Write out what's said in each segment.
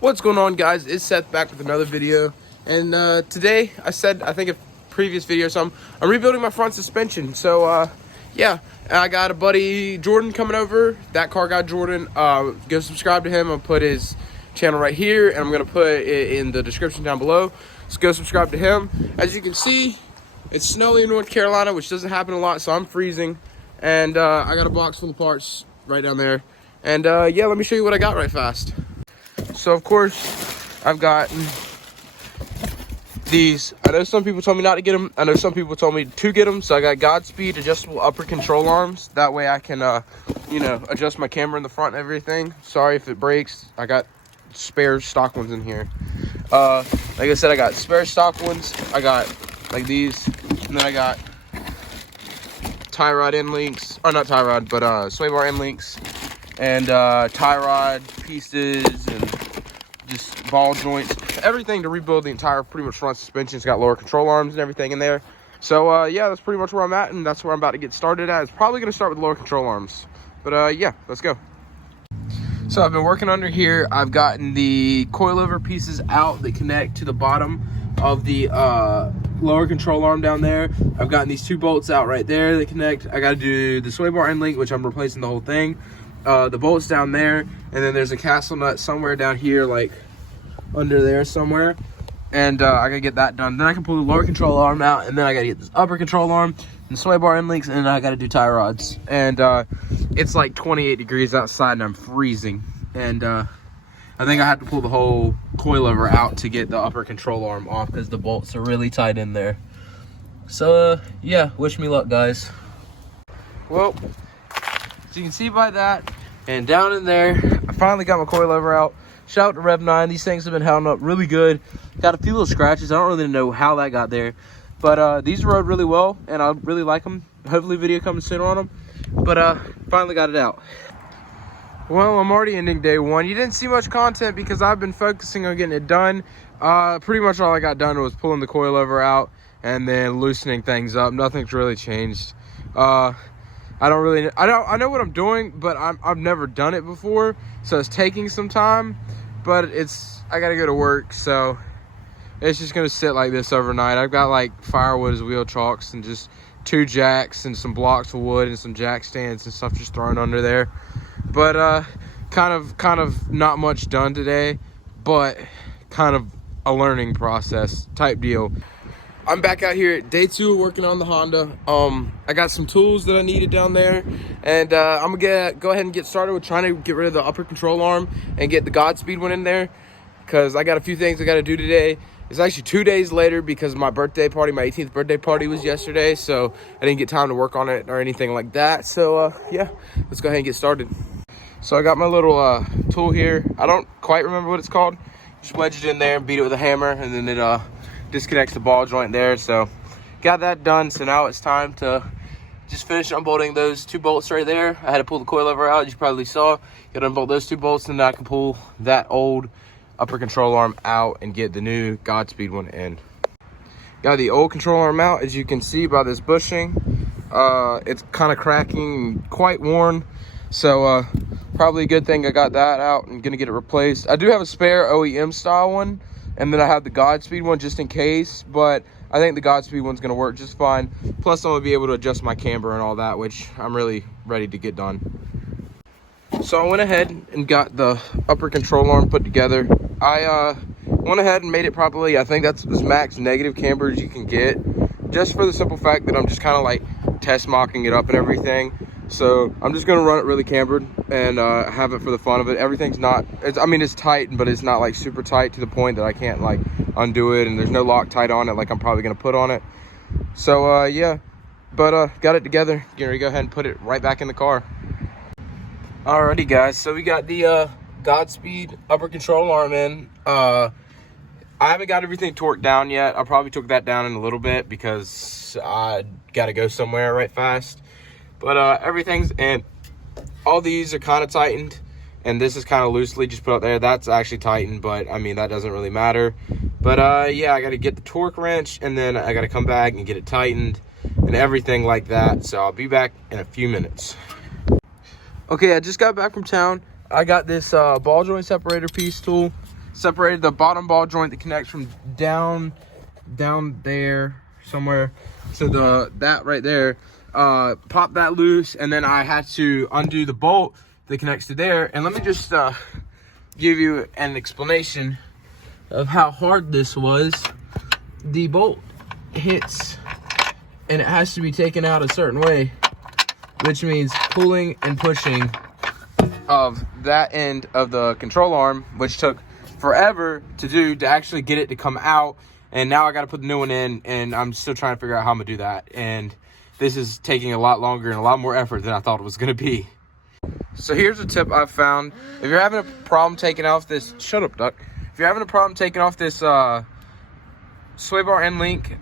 What's going on, guys? It's Seth back with another video, and today I think a previous video or something, I'm rebuilding my front suspension. So yeah, I got a buddy Jordan coming over. That car guy Jordan, go subscribe to him. I'll put his channel right here, and I'm gonna put it in the description down below. So go subscribe to him. As you can see, it's snowy in North Carolina, which doesn't happen a lot, so I'm freezing, and I got a box full of parts right down there. And yeah, let me show you what I got right fast. So of course, I've gotten these. I know some people told me not to get them. I know some people told me to get them. So I got Godspeed adjustable upper control arms. That way I can, adjust my camera in the front and everything. Sorry if it breaks. I got spare stock ones in here. Like I said, I got spare stock ones. I got like these, and then I got tie rod end links, or not tie rod, but sway bar end links, and tie rod pieces, and just ball joints, everything to rebuild the entire pretty much front suspension. It's got lower control arms and everything in there. So yeah, that's pretty much where I'm at, and that's where I'm about to get started at. It's probably going to start with lower control arms, but yeah, let's go. So I've been working under here. I've gotten the coilover pieces out that connect to the bottom of the lower control arm down there. I've gotten these two bolts out right there that connect. I got to do the sway bar end link, which I'm replacing the whole thing. The bolts down there, and then there's a castle nut somewhere down here, like under there somewhere, and I gotta get that done. Then I can pull the lower control arm out, and then I gotta get this upper control arm and sway bar end links, and then I gotta do tie rods. And it's like 28 degrees outside, and I'm freezing. And I think I have to pull the whole coilover out to get the upper control arm off because the bolts are really tight in there. So yeah, wish me luck, guys. Well, so you can see by that, and down in there, I finally got my coilover out. Shout out to Rev 9. These things have been holding up really good. Got a few little scratches. I don't really know how that got there, but these rode really well, and I really like them. Hopefully video coming soon on them, but finally got it out. Well, I'm already ending day one. You didn't see much content because I've been focusing on getting it done. Pretty much all I got done was pulling the coilover out and then loosening things up. Nothing's really changed. I know what I'm doing, but I've never done it before, so it's taking some time. But I gotta go to work, so it's just gonna sit like this overnight. I've got like firewood as wheel chocks and just 2 jacks and some blocks of wood and some jack stands and stuff just thrown under there. But kind of not much done today, but kind of a learning process type deal. I'm back out here at day 2 working on the Honda. I got some tools that I needed down there, and I'm gonna go ahead and get started with trying to get rid of the upper control arm and get the Godspeed one in there, because I got a few things I got to do today. It's actually 2 days later because my birthday party, my 18th birthday party, was yesterday, so I didn't get time to work on it or anything like that. So yeah, let's go ahead and get started. So I got my little tool here. I don't quite remember what it's called. Just wedge it in there and beat it with a hammer, and then it disconnects the ball joint there. So got that done. So now it's time to just finish unbolting those 2 bolts right there. I had to pull the coilover out, as you probably saw. Got to unbolt those 2 bolts, and then I can pull that old upper control arm out and get the new Godspeed one in. Got the old control arm out, as you can see by this bushing. It's kind of cracking, quite worn. So probably a good thing I got that out and gonna get it replaced. I do have a spare OEM style one, and then I have the Godspeed one just in case, but I think the Godspeed one's gonna work just fine. Plus I'm gonna be able to adjust my camber and all that, which I'm really ready to get done. So I went ahead and got the upper control arm put together. I went ahead and made it probably, I think that's as max negative camber as you can get, just for the simple fact that I'm just kind of like test mocking it up and everything. So I'm just gonna run it really cambered and have it for the fun of it. Everything's it's tight, but it's not like super tight to the point that I can't like undo it, and there's no Loctite on it like I'm probably gonna put on it. So yeah, but got it together. Gonna go ahead and put it right back in the car. Alrighty guys, so we got the Godspeed upper control arm in. I haven't got everything torqued down yet. I'll probably torque that down in a little bit because I gotta go somewhere right fast. But everything's in. All these are kind of tightened, and this is kind of loosely just put up there. That's actually tightened, but I mean, that doesn't really matter. But yeah, I got to get the torque wrench, and then I got to come back and get it tightened and everything like that. So I'll be back in a few minutes. Okay, I just got back from town. I got this ball joint separator piece tool. separated the bottom ball joint that connects from down there somewhere to that right there. Pop that loose, and then I had to undo the bolt that connects to there. And let me just give you an explanation of how hard this was. The bolt hits and it has to be taken out a certain way, which means pulling and pushing of that end of the control arm, which took forever to do to actually get it to come out. And now I got to put the new one in, and I'm still trying to figure out how I'm gonna do that. And this is taking a lot longer and a lot more effort than I thought it was gonna be. So here's a tip I've found. If you're having a problem taking off this, shut up, duck. If you're having a problem taking off this sway bar end link,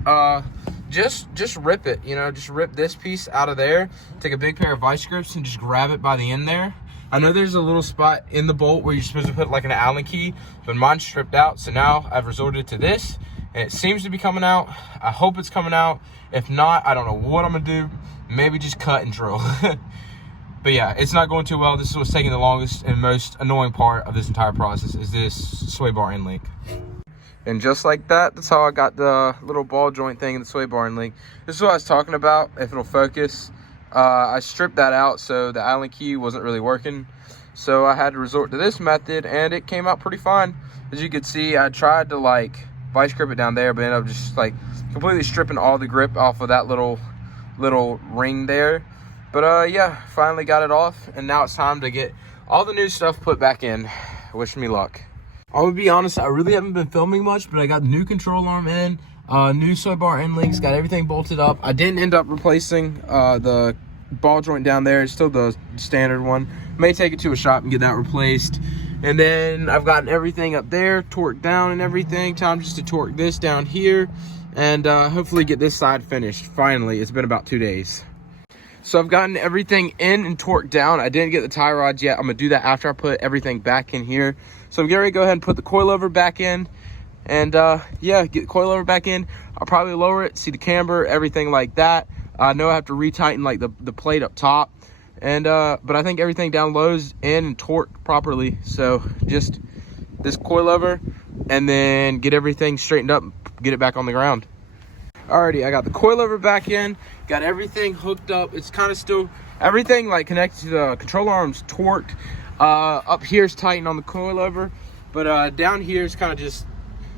just rip it, you know, just rip this piece out of there. Take a big pair of vice grips and just grab it by the end there. I know there's a little spot in the bolt where you're supposed to put like an Allen key, but mine's stripped out. So now I've resorted to this, and it seems to be coming out. I hope it's coming out. If not, I don't know what I'm gonna do. Maybe just cut and drill. But yeah, it's not going too well. This is what's taking the longest and most annoying part of this entire process, is this sway bar end link. And just like that, that's how I got the little ball joint thing in the sway bar end link. This is what I was talking about, if it'll focus. I stripped that out, so the Allen key wasn't really working. So I had to resort to this method, and it came out pretty fine. As you can see, I tried to like vice grip it down there, but ended up just like completely stripping all the grip off of that little ring there. But yeah, finally got it off, and now it's time to get all the new stuff put back in. Wish me luck. I would be honest, I really haven't been filming much, but I got the new control arm in, new sway bar end links, got everything bolted up. I didn't end up replacing the ball joint down there. It's still the standard one. May take it to a shop and get that replaced. And then I've gotten everything up there torqued down and everything. Time just to torque this down here and hopefully get this side finished. Finally, it's been about 2 days. So I've gotten everything in and torqued down. I didn't get the tie rods yet. I'm gonna do that after I put everything back in here. So I'm getting ready to go ahead and put the coilover back in. And yeah, get the coilover back in. I'll probably lower it, see the camber, everything like that. I know I have to retighten like the plate up top. And but I think everything down low is in and torqued properly. So just this coilover and then get everything straightened up, get it back on the ground. Alrighty, I got the coilover back in, got everything hooked up. It's kind of still, everything like connected to the control arms torqued. Up here is tightened on the coilover, but down here is kind of just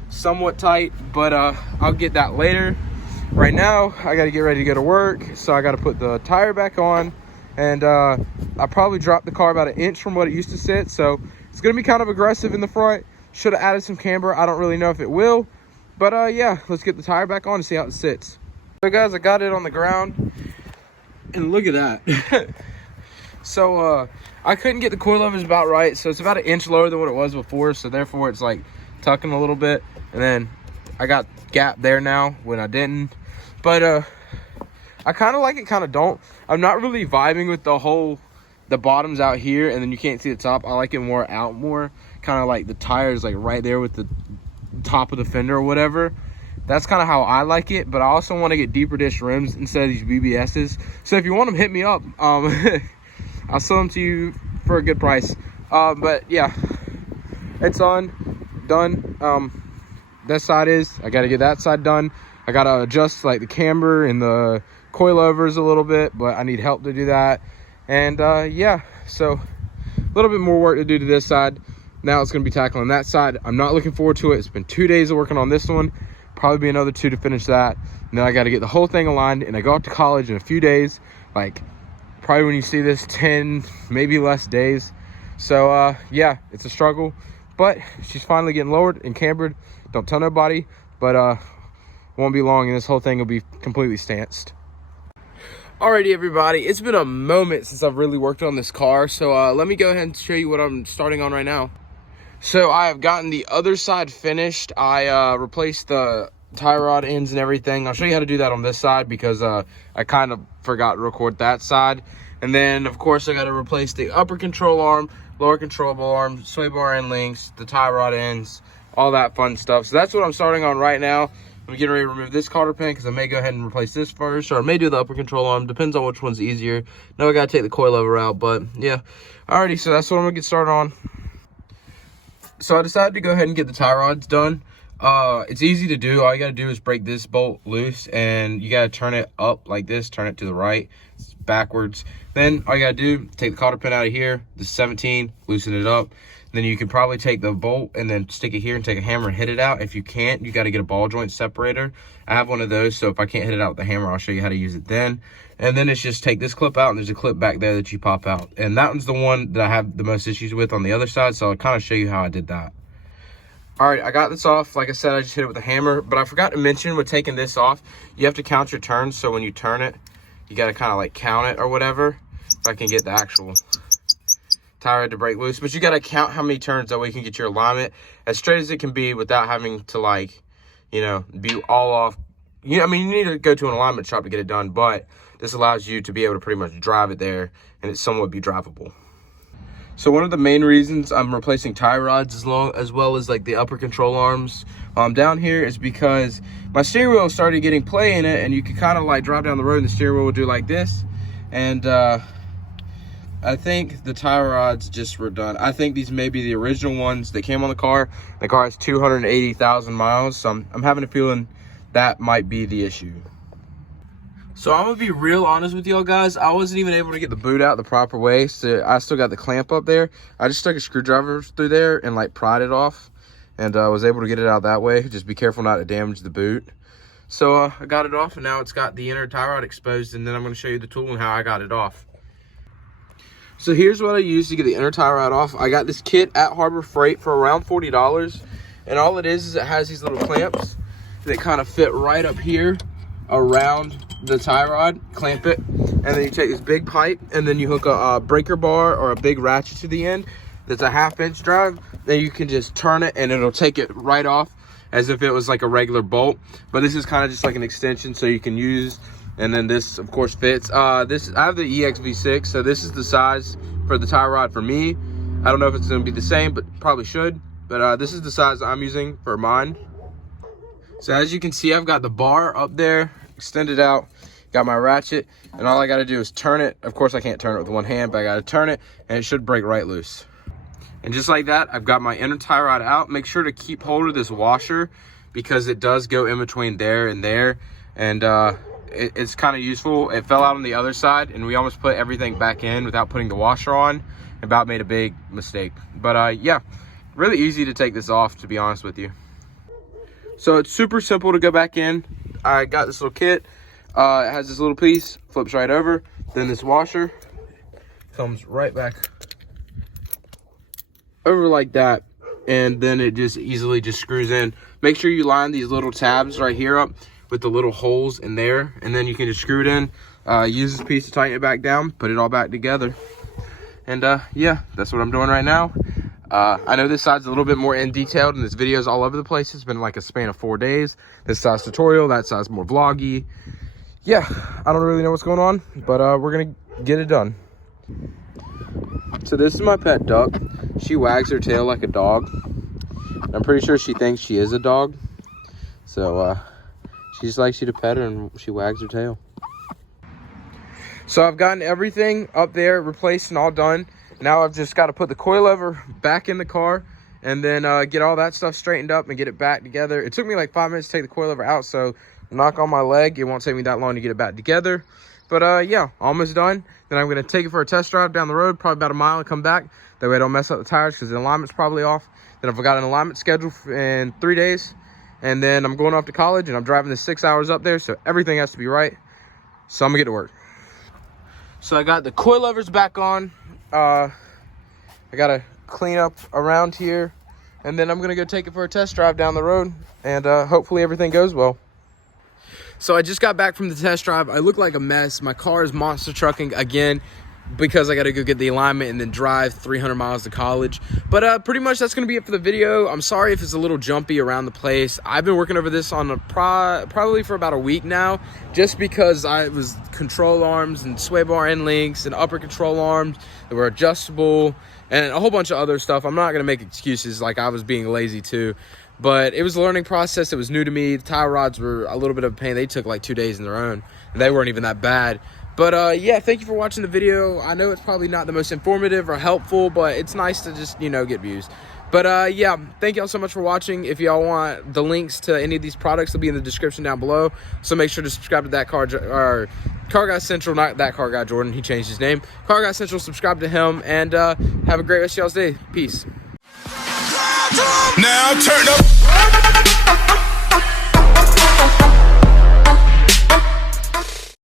somewhat tight, but I'll get that later. Right now, I got to get ready to go to work, so I got to put the tire back on, and I probably dropped the car about 1 inch from what it used to sit, so it's going to be kind of aggressive in the front. Should have added some camber. I don't really know if it will. But yeah, let's get the tire back on and see how it sits. So guys, I got it on the ground, and look at that. So I couldn't get the coilovers about right, so it's about 1 inch lower than what it was before, so therefore it's like tucking a little bit. And then I got gap there now when I didn't. But I kind of like it, kind of don't. I'm not really vibing with the bottoms out here, and then you can't see the top. I like it more out more, kind of like the tires like right there with the top of the fender or whatever. That's kind of how I like it, but I also want to get deeper dish rims instead of these BBSs. So if you want them, hit me up. I'll sell them to you for a good price. But yeah, it's done. This side is, I got to get that side done. I got to adjust like the camber and the coilovers a little bit, but I need help to do that. And yeah, so a little bit more work to do to this side. Now it's going to be tackling that side. I'm not looking forward to it. It's been 2 days of working on this one. Probably be another 2 to finish that. And then I got to get the whole thing aligned, and I go out to college in a few days. Like probably when you see this, 10, maybe less days. So yeah, it's a struggle, but she's finally getting lowered and cambered. Don't tell nobody, but won't be long and this whole thing will be completely stanced. Alrighty everybody, it's been a moment since I've really worked on this car, so let me go ahead and show you what I'm starting on right now. So I have gotten the other side finished. I replaced the tie rod ends and everything. I'll show you how to do that on this side because I kind of forgot to record that side. And then of course I got to replace the upper control arm, lower control arm, sway bar end links, the tie rod ends, all that fun stuff. So that's what I'm starting on right now. I'm getting ready to remove this cotter pin because I may go ahead and replace this first, or I may do the upper control arm. Depends on which one's easier. Now I got to take the coilover out, but yeah. Alrighty, so that's what I'm going to get started on. So I decided to go ahead and get the tie rods done. It's easy to do. All you gotta do is break this bolt loose, and you gotta turn it up like this, turn it to the right, it's backwards. Then all you gotta do, take the cotter pin out of here, the 17, loosen it up. Then you can probably take the bolt and then stick it here and take a hammer and hit it out. If you can't, you gotta get a ball joint separator. I have one of those, so if I can't hit it out with the hammer, I'll show you how to use it then. And then it's just take this clip out, and there's a clip back there that you pop out. And that one's the one that I have the most issues with on the other side, so I'll kind of show you how I did that. All right, I got this off. Like I said, I just hit it with a hammer, but I forgot to mention with taking this off, you have to count your turns. So when you turn it, you got to kind of like count it or whatever. If I can get the actual tie rod to break loose, but you got to count how many turns, that way you can get your alignment as straight as it can be without having to, like, you know, be all off. I mean, you need to go to an alignment shop to get it done, but this allows you to be able to pretty much drive it there and it's somewhat be drivable. So one of the main reasons I'm replacing tie rods as well as like the upper control arms down here is because my steering wheel started getting play in it, and you can kind of like drive down the road and the steering wheel will do like this. And I think the tie rods just were done. I think these may be the original ones that came on the car. The car has 280,000 miles, so I'm having a feeling that might be the issue. So I'm gonna be real honest with y'all guys. I wasn't even able to get the boot out the proper way, so I still got the clamp up there. I just stuck a screwdriver through there and like pried it off, and I was able to get it out that way. Just be careful not to damage the boot. So I got it off, and now it's got the inner tie rod exposed, and then I'm gonna show you the tool and how I got it off. So here's what I used to get the inner tie rod off. I got this kit at Harbor Freight for around $40. And all it is it has these little clamps that kind of fit right up here around the tie rod, clamp it. And then you take this big pipe and then you hook a breaker bar or a big ratchet to the end. That's a 1/2 inch drive. Then you can just turn it and it'll take it right off as if it was like a regular bolt. But this is kind of just like an extension so you can use. And then this, of course, fits. I have the EXV6, so this is the size for the tie rod for me. I don't know if it's going to be the same, but probably should. But this is the size I'm using for mine. So as you can see, I've got the bar up there, extended out, got my ratchet, and all I got to do is turn it. Of course, I can't turn it with one hand, but I got to turn it, and it should break right loose. And just like that, I've got my inner tie rod out. Make sure to keep hold of this washer because it does go in between there and there. And it's kind of useful. It fell out on the other side and we almost put everything back in without putting the washer on. About made a big mistake. But yeah, really easy to take this off, to be honest with you. So it's super simple to go back in. I got this little kit. It has this little piece, flips right over. Then this washer comes right back over like that. And then it just easily just screws in. Make sure you line these little tabs right here up with the little holes in there, and then you can just screw it in, use this piece to tighten it back down, put it all back together. And yeah, that's what I'm doing right now. I know this side's a little bit more in detailed and this video's all over the place. It's been like a span of 4 days. This side's tutorial, that side's more vloggy. Yeah, I don't really know what's going on, but we're gonna get it done. So this is my pet duck. She wags her tail like a dog. I'm pretty sure she thinks she is a dog. So she just likes you to pet her and she wags her tail. So I've gotten everything up there replaced and all done. Now I've just got to put the coilover back in the car and then get all that stuff straightened up and get it back together. It took me like 5 minutes to take the coilover out, so knock on my leg. It won't take me that long to get it back together. But yeah, almost done. Then I'm going to take it for a test drive down the road, probably about a mile, and come back. That way I don't mess up the tires because the alignment's probably off. Then I've got an alignment scheduled in 3 days. And then I'm going off to college and I'm driving the 6 hours up there, so everything has to be right. So I'm gonna get to work. So I got the coilovers back on. I gotta clean up around here, and then I'm gonna go take it for a test drive down the road, and hopefully everything goes well. So I just got back from the test drive. I look like a mess. My car is monster trucking again because I got to go get the alignment and then drive 300 miles to college. But pretty much that's going to be it for the video. I'm sorry if it's a little jumpy around the place. I've been working over this on probably for about a week now, just because I was control arms and sway bar end links and upper control arms that were adjustable and a whole bunch of other stuff. I'm not going to make excuses like I was being lazy too. But it was a learning process. It was new to me. The tie rods were a little bit of a pain. They took like 2 days in their own, and they weren't even that bad. But yeah, thank you for watching the video. I know it's probably not the most informative or helpful, but it's nice to just, you know, get views. But yeah, thank y'all so much for watching. If y'all want the links to any of these products, they'll be in the description down below. So make sure to subscribe to that Car Guy Central, not that Car Guy Jordan. He changed his name. Car Guy Central. Subscribe to him, and have a great rest of y'all's day. Peace. Now turn up.